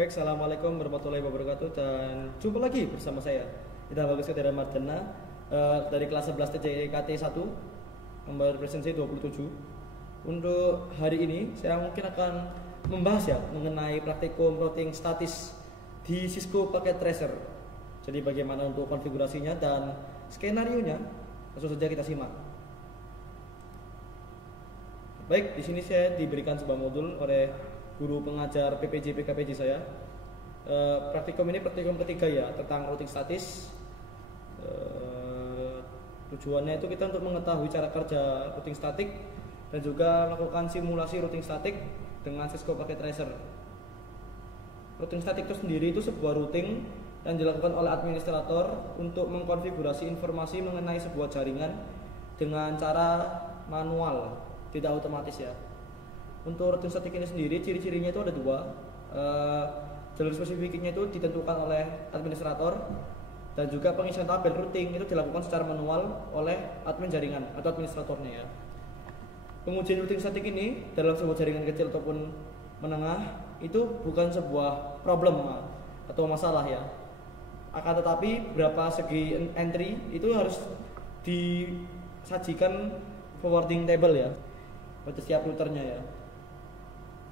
Baik, assalamualaikum warahmatullahi wabarakatuh dan jumpa lagi bersama saya Ida Bagus Kedara Mardana dari kelas 11 TJKT 1 nomor presensi 27. Untuk hari ini saya mungkin akan membahas ya mengenai praktikum routing statis di Cisco Packet Tracer. Jadi bagaimana untuk konfigurasinya dan skenario-nya, langsung saja kita simak. Baik, di sini saya diberikan sebuah modul oleh guru pengajar PPJ PKPJ saya. Praktikum ini praktikum ketiga ya tentang routing statis. Tujuannya itu kita untuk mengetahui cara kerja routing statik dan juga melakukan simulasi routing statik dengan Cisco Packet Tracer. Routing statik itu sendiri itu sebuah routing yang dilakukan oleh administrator untuk mengkonfigurasi informasi mengenai sebuah jaringan dengan cara manual, tidak otomatis ya. Untuk routing statik ini sendiri ciri-cirinya itu ada dua. Jalur spesifiknya itu ditentukan oleh administrator dan juga pengisian tabel routing itu dilakukan secara manual oleh admin jaringan atau administratornya ya. Pengujian routing statik ini dalam sebuah jaringan kecil ataupun menengah itu bukan sebuah problem atau masalah ya. Akan tetapi berapa segi entry itu harus disajikan forwarding table ya pada setiap routernya ya.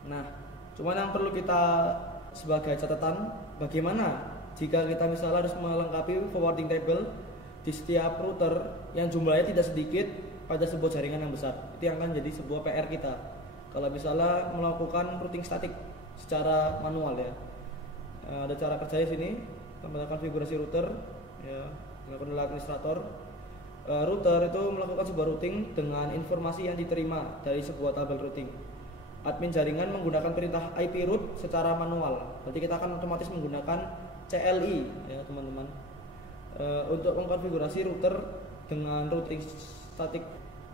Nah, cuman yang perlu kita sebagai catatan, bagaimana jika kita misalnya harus melengkapi forwarding table di setiap router yang jumlahnya tidak sedikit pada sebuah jaringan yang besar. Itu yang akan jadi sebuah PR kita kalau misalnya melakukan routing statik secara manual ya. Ada cara kerja di sini, tambah konfigurasi router ya, dilakukan oleh administrator. Router itu melakukan sebuah routing dengan informasi yang diterima dari sebuah tabel routing. Admin jaringan menggunakan perintah IP route secara manual. Berarti kita akan otomatis menggunakan CLI ya teman-teman. Untuk mengkonfigurasi router dengan routing statik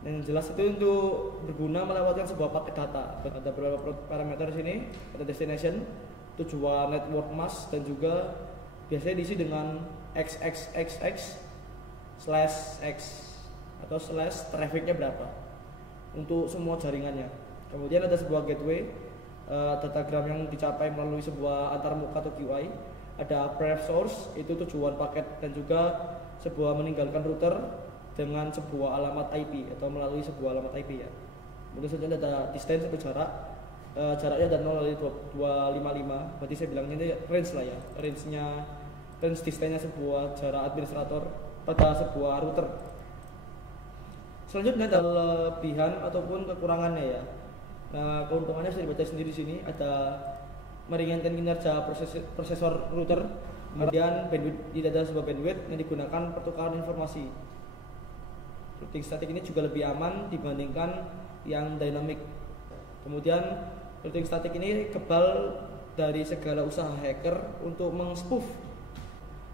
yang jelas itu untuk berguna melewatkan sebuah paket data. Ada beberapa parameter di sini, ada destination, tujuan network mask dan juga biasanya diisi dengan xxxx/x atau slash trafficnya berapa untuk semua jaringannya. Kemudian ada sebuah gateway, datagram yang dicapai melalui sebuah antarmuka atau QI. Ada pref source, itu tujuan paket dan juga sebuah meninggalkan router dengan sebuah alamat IP atau melalui sebuah alamat IP ya. Kemudian selanjutnya ada distance atau jarak. Jaraknya ada 0 dari 255. Berarti saya bilangnya ini range lah ya. Range distance-nya sebuah jarak administrator pada sebuah router. Selanjutnya ada kelebihan ataupun kekurangannya ya. Nah, keuntungannya bisa dibaca sendiri di sini. Ada meringankan kinerja prosesor router. Kemudian bandwidth, tidak ada sebuah bandwidth yang digunakan pertukaran informasi. Routing statik ini juga lebih aman dibandingkan yang dynamic. Kemudian routing statik ini kebal dari segala usaha hacker untuk mengspoof.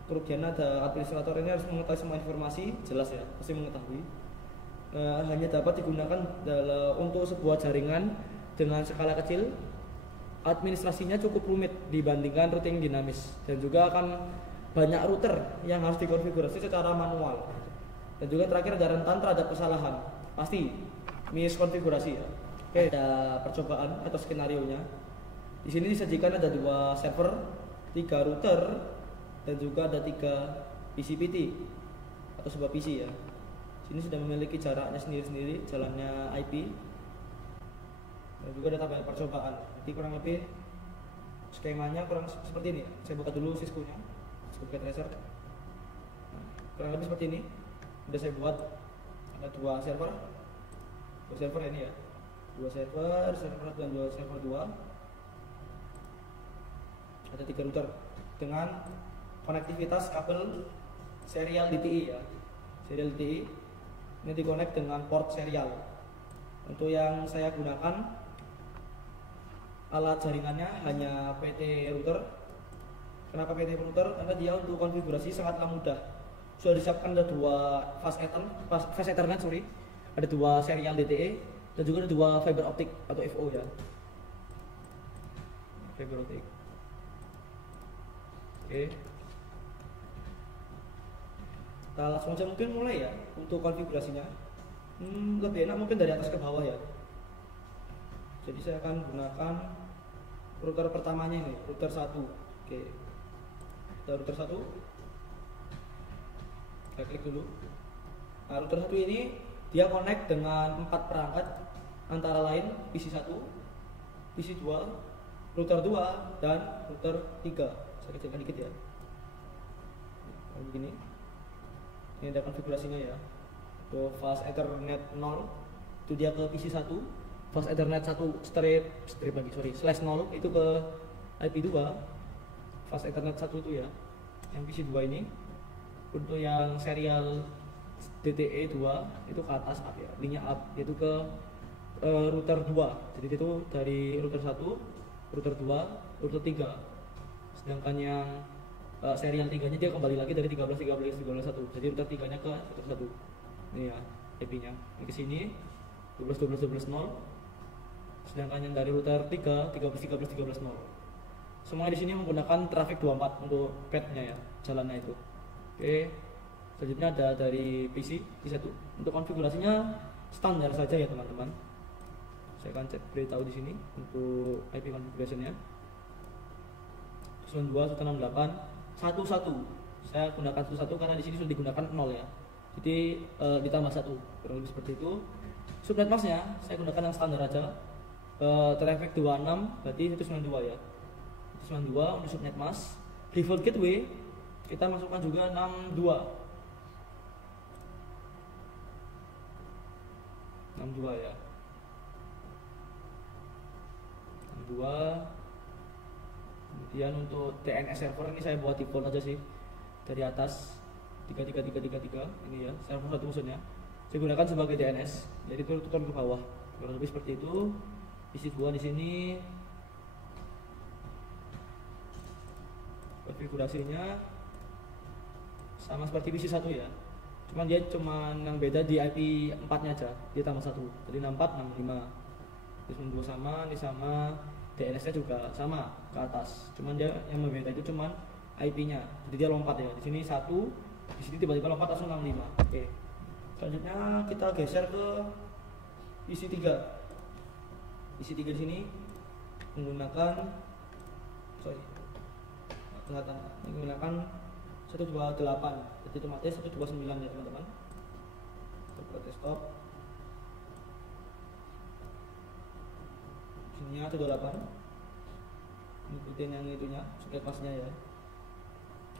Kerugian ada administrator ini harus mengetahui semua informasi, jelas ya, pasti mengetahui. Hanya dapat digunakan untuk sebuah jaringan dengan skala kecil. Administrasinya cukup rumit dibandingkan routing dinamis dan juga akan banyak router yang harus dikonfigurasi secara manual. Dan juga terakhir ada rentan terhadap kesalahan, pasti miskonfigurasi ya. Oke, ada percobaan atau skenario-nya. Di sini disajikan ada 2 server, 3 router dan juga ada 3 PCPT atau sebuah PC ya. Sini sudah memiliki jaraknya sendiri-sendiri, jalannya IP dan juga ada tabel percobaan. Jadi kurang lebih skemanya kurang seperti ini. Saya buka dulu Cisco-nya, Cisco Packet Tracer. Nah, kurang lebih seperti ini. Sudah saya buat ada 2 server, 2 server ini ya, 2 server, server 1 dan 2 server 2. Ada 3 router dengan konektivitas kabel serial DTI ya, serial DTI. Ini dikonek dengan port serial. Untuk yang saya gunakan alat jaringannya hanya PT router. Kenapa PT router? Karena dia untuk konfigurasi sangatlah mudah. Sudah disiapkan ada 2 fast ethernet sorry. Ada 2 serial DTE dan juga ada 2 fiber optic atau FO ya. Fiber optic. Oke. Kita langsung aja mungkin mulai ya untuk konfigurasinya. Lebih enak mungkin dari atas ke bawah ya. Jadi saya akan gunakan router pertamanya ini, router 1. Oke. Kita router 1. Kita klik dulu. Nah, router 1 ini dia connect dengan 4 perangkat antara lain PC 1, PC 2, router 2 dan router 3. Saya kecilkan dikit ya. Begini. Ini ada konfigurasinya ya. Untuk fast Ethernet 0 itu dia ke PC 1, fast Ethernet 1 slash 0 itu ke IP 2, fast Ethernet 1 itu ya, yang PC 2 ini. Untuk yang serial DTE 2 itu ke atas up ya, linknya up, yaitu ke router 2. Jadi itu dari router 1, router 2, router 3. Sedangkan yang serial 3 nya dia kembali lagi dari 13 1. Jadi router 3 nya ke router 1. Ini ya IP nya. Ini ke sini 12 0. Sedangkan yang dari router 3 13 0. Semua di sini menggunakan traffic 24 untuk path-nya ya, jalannya itu. Oke. Selanjutnya ada dari PC 1. Untuk konfigurasinya standar saja ya teman-teman. Saya akan cek beritahu di sini untuk IP configuration-nya. 92 168 11. Saya gunakan 11 karena di sini sudah digunakan 0 ya. Jadi ditambah 1 kurang lebih seperti itu. Subnet mask-nya saya gunakan yang standar aja. Traffic 26 berarti 192 ya. 192 untuk subnet mask. Default gateway kita masukkan juga 62. 62 ya. 62. Kemudian untuk DNS server ini saya buat default aja sih, dari atas 33333 ini ya, server 1 maksudnya saya gunakan sebagai DNS, jadi turun ke bawah kurang lebih seperti itu. PC 2 di sini konfigurasinya sama seperti PC 1 ya, cuman dia yang beda di IP 4 nya aja, dia tambah 1 jadi 64 65. Terus 2 sama, ini sama, DNS nya juga sama ke atas, cuman dia yang berbeda itu cuman IP nya, jadi dia lompat ya, di sini 1, di sini tiba-tiba lompat langsung 65. Oke. Selanjutnya kita geser ke isi 3. Isi 3 di sini menggunakan menggunakan 128, jadi otomatis 129 ya teman-teman. Kita desktop. Sini 128. Ikutin yang itunya, subnet mask-nya ya.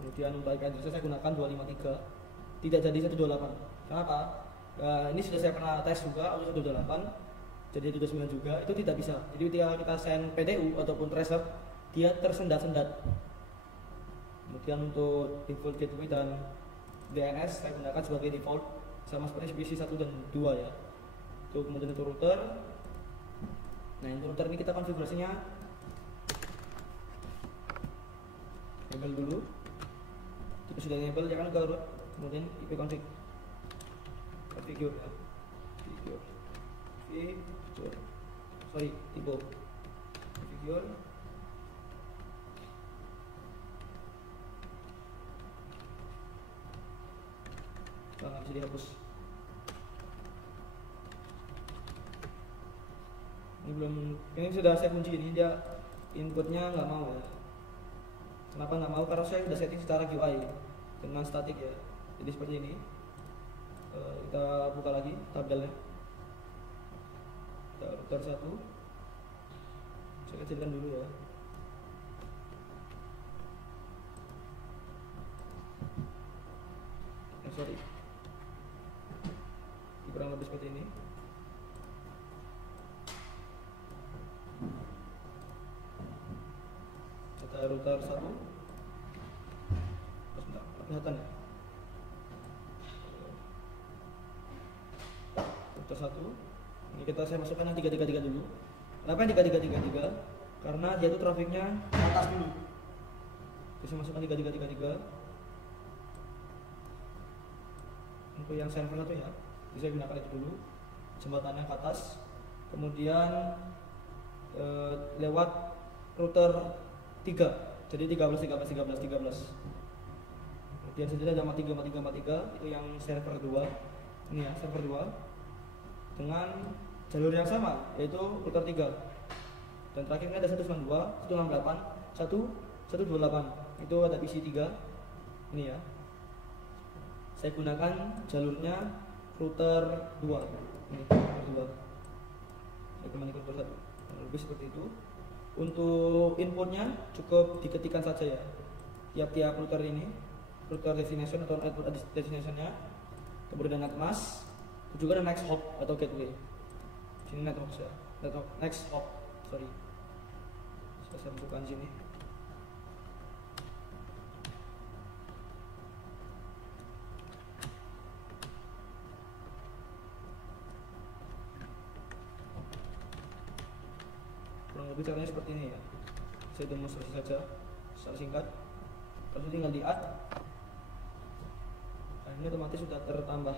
Kemudian untuk IP address saya gunakan 253. Tidak jadi 128. Kenapa? Ini sudah saya pernah tes juga untuk 128. Jadi 129 juga, itu tidak bisa. Jadi ketika kita send PDU ataupun tracer, dia tersendat-sendat. Kemudian untuk default gateway dan DNS saya gunakan sebagai default sama seperti PC 1 dan 2 ya. Untuk kemudian untuk router. Nah, untuk router ini kita konfigurasinya enable dulu. Jika sudah enable jangan ke root, kemudian IP config. Configure ya. Configure. Nggak bisa dihapus. Ini sudah saya kunci, ini dia inputnya nggak mau ya. Kenapa nggak mau? Karena saya sudah setting secara GUI dengan statik ya. Jadi seperti ini. Kita buka lagi tabelnya. Kita router 1. Saya kecilkan dulu ya. Sorry. Kurang lebih seperti ini. Kita router 1. Sebentar, kelihatan ya. Router 1. Ini saya masukkan yang 333 dulu. Kenapa yang 3333? Karena dia itu trafiknya atas dulu. Jadi saya masukkan 3333. Untuk yang server satu ya, jadi saya gunakan itu dulu, jembatannya ke atas, kemudian lewat router 3, jadi 13. Kemudian selanjutnya ada 43 itu yang server 2, ini ya server 2 dengan jalur yang sama, yaitu router 3. Dan terakhir ini ada 192, 168, 128. Itu ada PC 3. Ini ya. Saya gunakan jalurnya router 2. Ini router 2. Saya kembali ke router 1. Lebih seperti itu. Untuk inputnya cukup diketikkan saja ya. Tiap-tiap router ini, router destination atau output destinationnya. Kemudian netmask, juga ada next hop atau gateway. Sini network ya. Network next hop. Sorry. Saya bukan sini. Kurang lebih caranya seperti ini ya. Saya demonstrasi saja secara singkat. Kalau tinggal di add, nah ini otomatis sudah tertambah.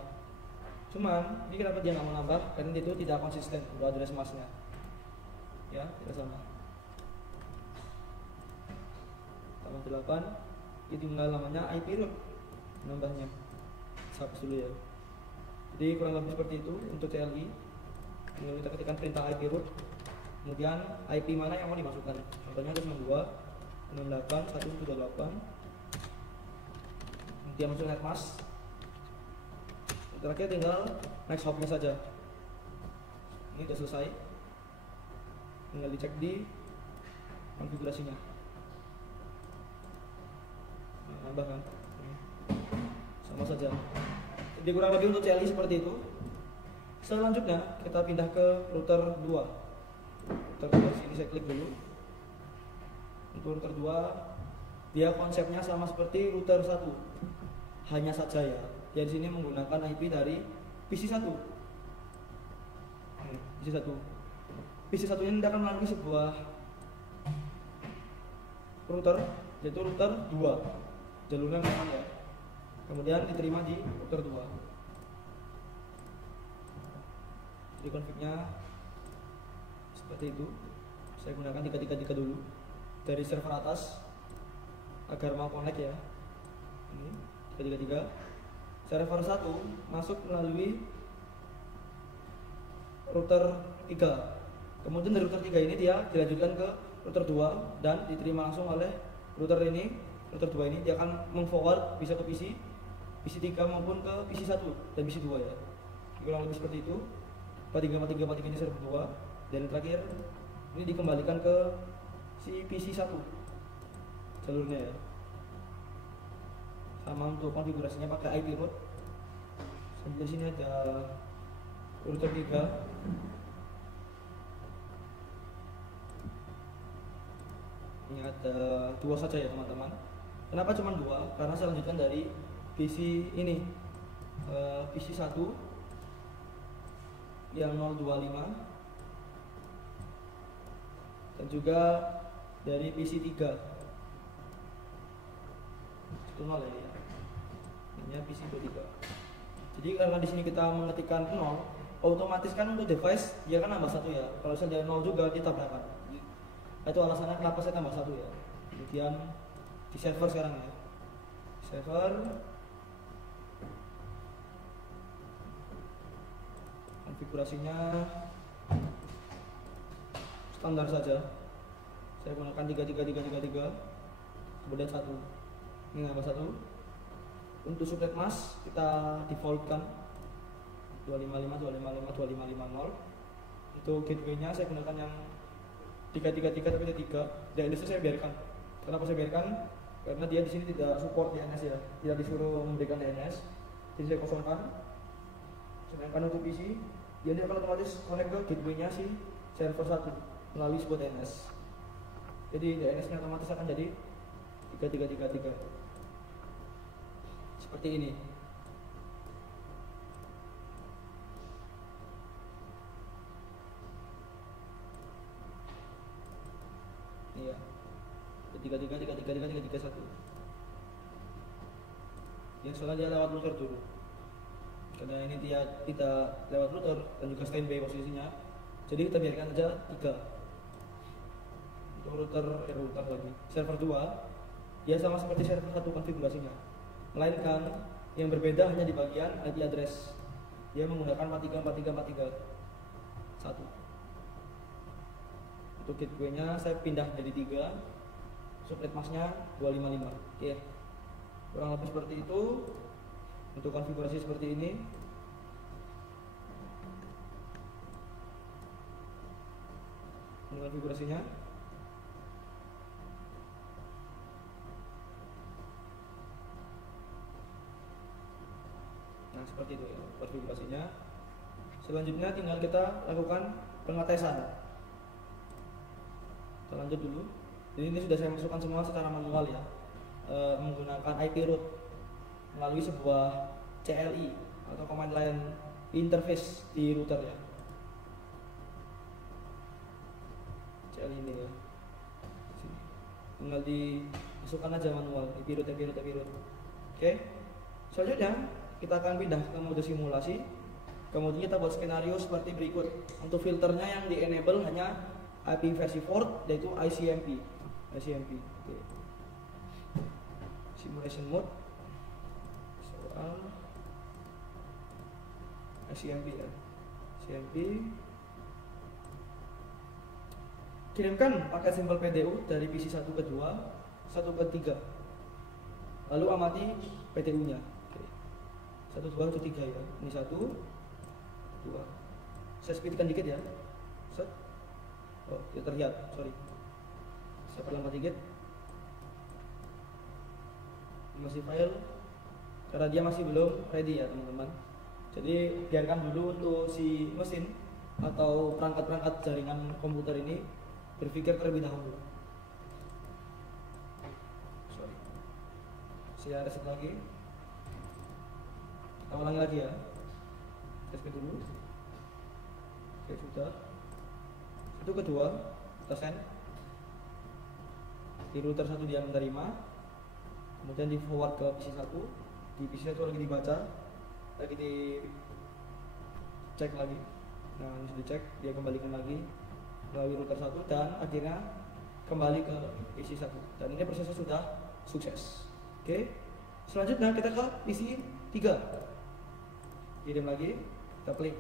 Cuman ini kenapa dia nggak mau nambah? Karena itu tidak konsisten untuk address masknya. Ya, tidak sama. Tambah 8, ini tinggal namanya IP root nambahnya. Hapus dulu ya. Jadi kurang lebih seperti itu untuk CLI. Tinggal kita ketikkan perintah IP root. Kemudian IP mana yang mau dimasukkan? Contohnya 262, 68, 128. Dia masuk netmask. Terakhir tinggal next hopnya saja. Ini sudah selesai. Tinggal dicek di konfigurasinya. Nambah kan? Sama saja. Jadi kurang lebih untuk CLI seperti itu. Selanjutnya kita pindah ke router 2. Router 2 sini saya klik dulu. Untuk router 2 dia konsepnya sama seperti router 1. Hanya saja ya, dia di sini menggunakan IP dari PC1. PC1. PC1 ini akan melalui sebuah router, yaitu router 2. Jalurnya memang ya. Kemudian diterima di router 2. Jadi config-nya seperti itu. Saya gunakan 333 dulu dari server atas agar mau connect ya. Ini 333. Server 1 masuk melalui router 3. Kemudian dari router 3 ini dia dilanjutkan ke router 2 dan diterima langsung oleh router ini. Router 2 ini dia akan meng-forward bisa ke PC 3 maupun ke PC 1 dan PC 2 ya. Kurang lebih seperti itu. 4343 ini server 2 dan terakhir ini dikembalikan ke si PC 1 jalurnya ya. Sama untuk konfigurasinya pakai IP root. Di sini ada router 3. Ini ada 2 saja ya teman-teman. Kenapa cuma 2? Karena saya lanjutkan dari PC ini, PC 1 yang 025 dan juga dari PC 3 itu 0 ya. Ini PC 23. Jadi karena di sini kita mengetikkan 0, otomatis kan untuk device dia kan nambah 1 ya. Kalau saya 0 juga kita tabrakan. Itu alasannya kenapa saya tambah 1 ya. Kemudian di server sekarang ya. Server konfigurasinya standar saja. Saya gunakan 33333 kemudian 1. Ini nambah 1. Untuk subnet mask kita defaultkan 255 255 2550. Untuk gateway-nya saya gunakan yang 333 tapi 3. Dan ini saya biarkan. Kenapa saya biarkan? Karena dia di sini tidak support DNS ya. Tidak disuruh memberikan DNS. Jadi saya kosongkan. Sedangkan untuk PC dia akan otomatis connect ke gateway-nya si server 1 melalui sebuah DNS. Jadi DNS-nya otomatis akan jadi 3333. Seperti ini. Iya. 3333331. Ya soalnya dia lewat router dulu. Karena ini dia tidak lewat router dan juga standby posisinya. Jadi kita biarkan aja 3. Untuk router lagi. Server 2 dia sama seperti server 1 konfigurasinya. Melainkan yang berbeda hanya di bagian IP address. Dia menggunakan 434343 1. Untuk gateway-nya saya pindah dari 3, subnet masknya 255. Oke, kurang lebih seperti itu. Untuk konfigurasi seperti ini. Ini konfigurasinya. Nah, seperti itu ya konfigurasinya. Selanjutnya tinggal kita lakukan pengetesan. Kita lanjut dulu. Jadi ini sudah saya masukkan semua secara manual ya, menggunakan IP root melalui sebuah CLI atau command line interface di router ya. CLI ini ya. Sini. Tinggal dimasukkan aja manual IP root. Oke. Selanjutnya kita akan pindah ke mode simulasi. Kemudian kita buat skenario seperti berikut. Untuk filternya yang di enable hanya IP versi 4 yaitu ICMP. Oke. Simulation mode soal ICMP ya. ICMP. Kirimkan paket sampel PDU dari PC 1 ke 2, 1 ke 3. Lalu amati PDU-nya. Oke. 1 2 1 3 ya. Ini 1 2. Saya speedkan dikit ya. Set. Oh, tidak terlihat, sorry. Saya perlambat dikit. Masih file karena dia masih belum ready ya teman-teman. Jadi biarkan dulu untuk si mesin atau perangkat-perangkat jaringan komputer ini berpikir terlebih dahulu. Sorry. Saya reset lagi. Kita ulangi lagi ya. Saya dulu. Oke, sudah. Itu kedua, kita send. Di router 1 dia menerima, kemudian di forward ke PC 1. Di PC 1 lagi dibaca, lagi dicek lagi. Nah, ini sudah dicek, dia kembalikan lagi melalui router 1 dan akhirnya kembali ke PC 1. Dan ini prosesnya sudah sukses. Oke. Selanjutnya kita ke PC 3. Kirim lagi, kita klik.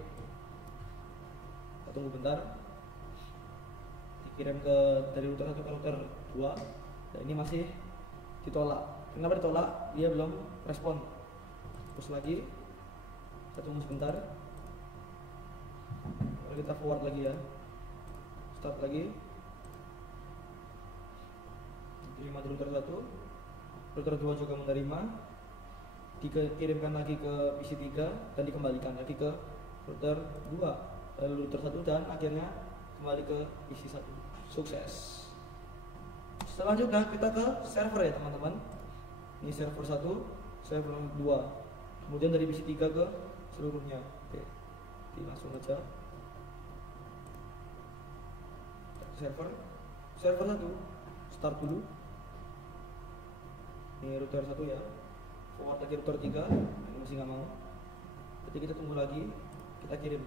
Kita tunggu bentar. Dikirim dari router 1 ke router 2. Dan ini masih ditolak. Kenapa ditolak? Dia belum respon. Terus lagi. Kita tunggu sebentar. Lalu kita forward lagi ya. Start lagi. Terima di router 1. Router 2 juga menerima. Dikirimkan lagi ke PC 3 dan dikembalikan lagi ke router 2. Lalu router 1 dan akhirnya kembali ke PC 1. Sukses. Selanjutnya kita ke server ya teman-teman. Ini server 1, server 2. Kemudian dari PC 3 ke seluruhnya. Oke. Langsung aja. Server 1 start dulu. Ini router 1 ya. Forward lagi router 3. Ini masih nggak mau. Jadi kita tunggu lagi. Kita kirim.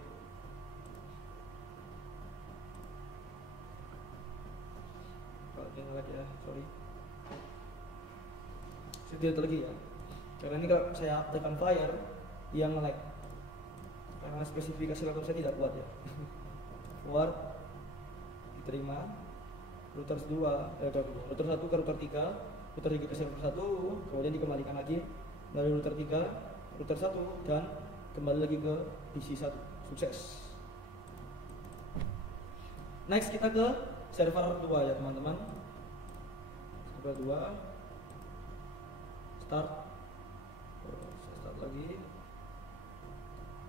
Lagi ya, sorry. Saya delete lagi ya. Karena ini kalau saya tekan fire, dia nge-lag. Karena spesifikasi laptop saya tidak kuat ya. Forward, diterima. Router 2, router 1 ke router 3, router 3 ke server 1, kemudian dikembalikan lagi dari router 3, router 1 dan kembali lagi ke PC 1. Sukses. Next kita ke server 2 ya teman-teman. Server 2 start. Saya start lagi.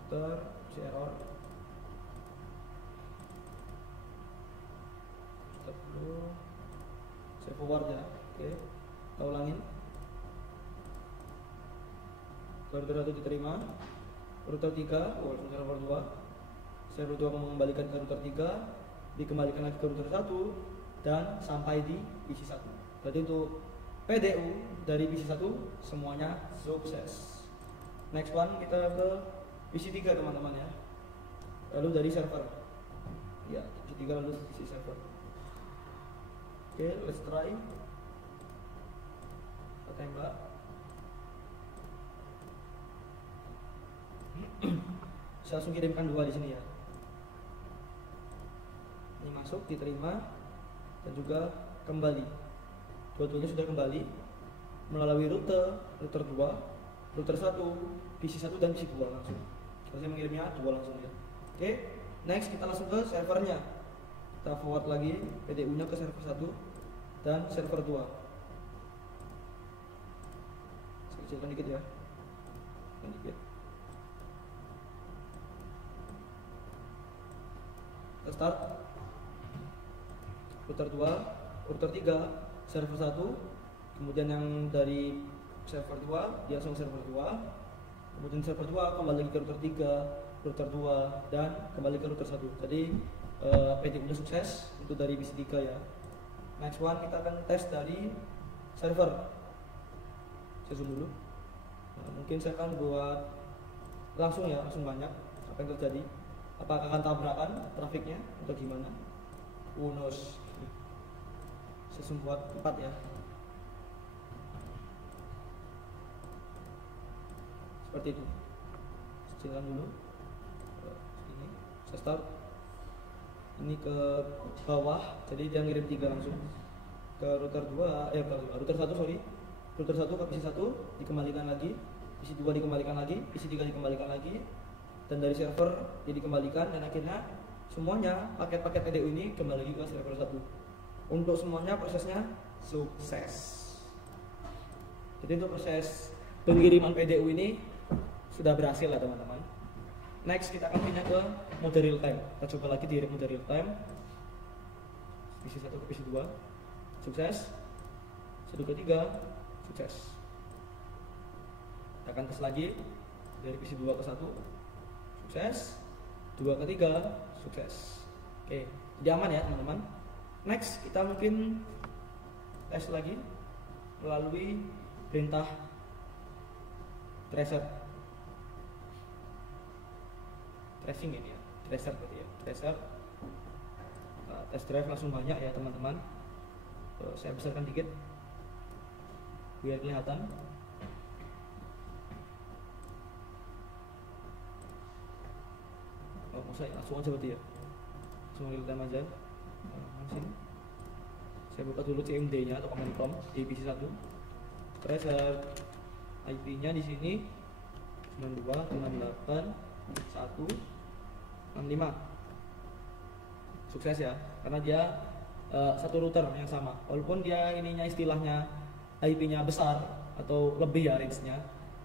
Error. Start dulu. Saya forward ya. Oke. Kita ulangin. Router 1 diterima. Router 3, langsung server 2. Server 2 mengembalikan ke router 3. Dikembalikan lagi ke router 1 dan sampai di PC 1. Jadi untuk PDU dari PC 1 semuanya sukses. Next one kita ke PC 3 teman-teman ya. Lalu dari server. Ya, PC 3 lalu PC server. Oke, let's try. Kita tembak. Saya langsung kirimkan 2 di sini ya. Ini masuk, diterima. dan juga kembali. Dua-duanya sudah kembali melalui router 2, router 1, PC 1 dan PC 2 langsung. Saya mengirimnya 2 langsung ya. Oke, next kita langsung ke servernya. Kita forward lagi PDU-nya ke server 1 dan server 2. Saya kecilkan dikit ya. Dikit. Kita start router 2, router 3, server 1, kemudian yang dari server 2 dia langsung server 2, kemudian server 2 kembali lagi ke router 3, router 2 dan kembali ke router 1. Jadi PDU nya sukses untuk dari PC 3 ya. Next one kita akan tes dari server. Saya zoom dulu. Nah, mungkin saya akan buat langsung ya, langsung banyak. Apa yang terjadi? Apakah akan tabrakan trafiknya atau gimana? Who knows? Saya buat 4 ya. Seperti itu. Kecilkan dulu. Ini saya start. Ini ke bawah, jadi dia ngirim 3 langsung ke router 2, router 1 sorry. Router 1 ke PC 1 dikembalikan lagi, PC 2 dikembalikan lagi, PC 3 dikembalikan lagi, dan dari server dia dikembalikan, dan akhirnya semuanya paket-paket PDU ini kembali lagi ke server 1. Untuk semuanya prosesnya sukses. Jadi untuk proses pengiriman PDU ini sudah berhasil lah teman-teman. Next kita akan pindah ke mode real time. Kita coba lagi di mode real time. PC 1 ke PC 2 sukses. 1 ke 3 sukses. Kita akan tes lagi dari PC 2 ke 1 sukses. 2 ke 3 sukses. Oke, jadi aman ya teman-teman. Next kita mungkin tes lagi melalui perintah tracer. Tracing ini ya, tracer berarti ya, tracer. Test drive langsung banyak ya teman-teman. Saya besarkan dikit biar kelihatan. Oh, saya langsung aja berarti ya, langsung real time aja. Sini. Saya buka dulu CMD-nya atau command prompt di PC 1. Tracer IP-nya di sini 92.98.1.65. Sukses ya, karena dia satu router yang sama. Walaupun dia ininya istilahnya IP-nya besar atau lebih ya range-nya,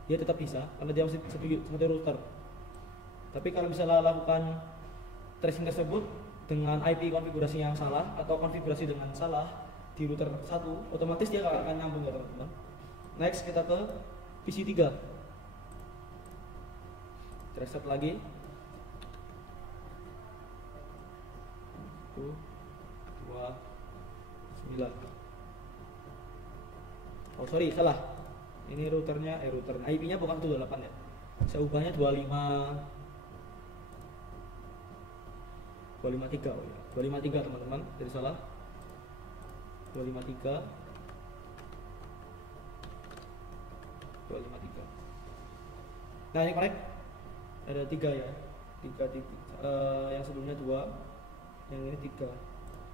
dia tetap bisa karena dia masih satu router. Tapi kalau misalnya lakukan tracing tersebut dengan IP konfigurasi yang salah atau konfigurasi dengan salah di router 1, otomatis dia gak akan nyambung ya teman-teman. Next kita ke PC 3. Reset lagi. 1, 2, 9. Oh sorry, salah. Ini routernya, router IP-nya bukan 78 ya. Saya ubahnya 253 oh ya. 253 teman-teman, jadi salah. 253. Nah ini correct. Ada 3 ya. 3 yang sebelumnya 2, yang ini 3.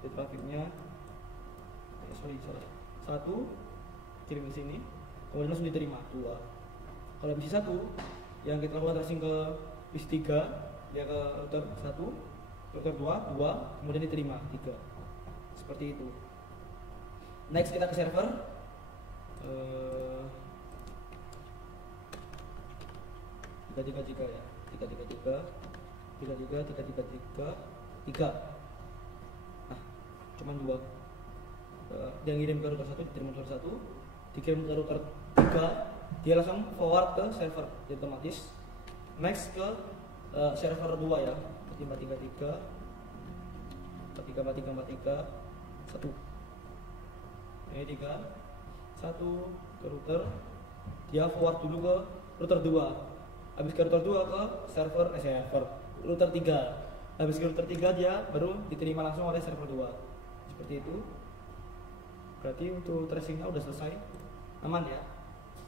Jadi trafiknya salah. 1 kirim ke sini, kemudian langsung diterima 2. Kalau PC 1 yang kita lakukan tracing ke PC 3, dia ke router 1, router 2, kemudian diterima 3. Seperti itu. Next kita ke server. 333 ya. 3. Nah, cuman 2. Dia ngirim ke router 1, diterima router 1, dikirim ke router 3, dia langsung forward ke server otomatis. Next ke server 2 ya. 533 1. Ini 3 1 ke router, dia forward dulu ke router 2. Habis ke router 2 ke server router 3. Habis ke router 3 dia baru diterima langsung oleh server 2. Seperti itu. Berarti untuk tracingnya udah selesai. Aman ya.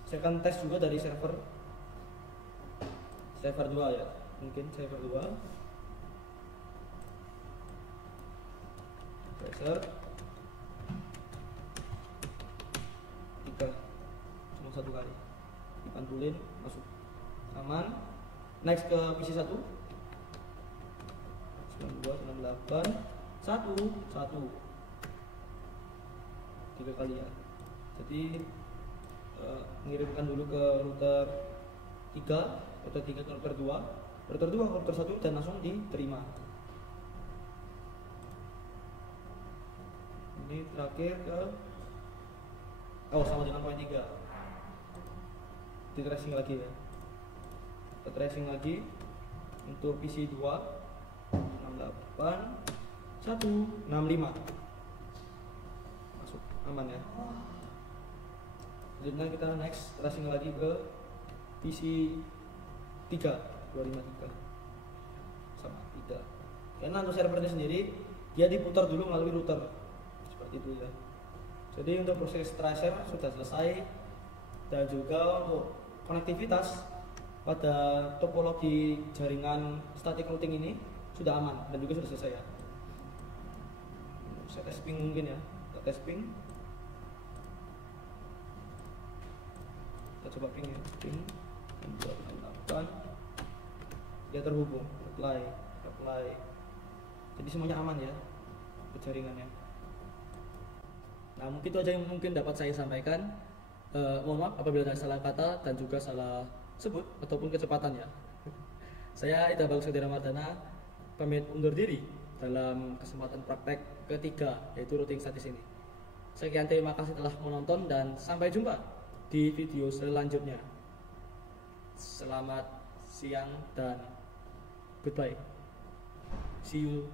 Saya akan tes juga dari server 2 ya. Mungkin server 2. Tracer langsung 1 kali dipantulin masuk, aman. Next ke PC 1 92 98 1 3 kali ya. Jadi mengirimkan dulu ke router 3 ke router 2 ke router 1 dan langsung diterima. Ini terakhir ke sama dengan poin 3 di tracing lagi ya, kita tracing lagi untuk PC 2 68 165 masuk, aman ya. Selanjutnya kita next tracing lagi ke PC 3 253 sama 3, karena untuk servernya sendiri dia diputar dulu melalui router seperti itu ya. Jadi untuk proses tracer sudah selesai, dan juga untuk konektivitas pada topologi jaringan static routing ini sudah aman dan juga sudah selesai ya. Saya tes ping mungkin ya, kita tes ping, kita coba ping ya, ping 268 dia terhubung, apply, jadi semuanya aman ya ke jaringannya. Nah, mungkin itu aja yang mungkin dapat saya sampaikan. Mohon maaf apabila ada salah kata dan juga salah sebut ataupun kecepatan ya. Saya Ida Bagus Ramadana pamit undur diri dalam kesempatan praktek ketiga, yaitu routing statis ini. Sekian, terima kasih telah menonton dan sampai jumpa di video selanjutnya. Selamat siang dan goodbye. See you.